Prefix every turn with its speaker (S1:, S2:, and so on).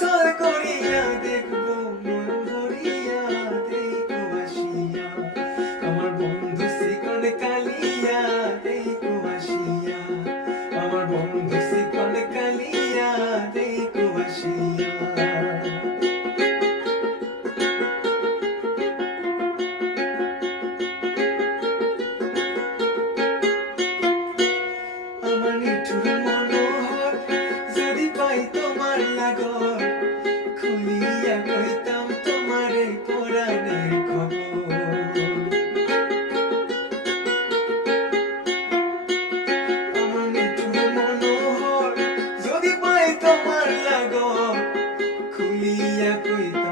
S1: সংসার করিয়া দেখব তোমার লাগর খুলিয়া কইতাম তোমারে পরাণের খবর। যদি পাই তোমার লাগর খুলিয়া কইতাম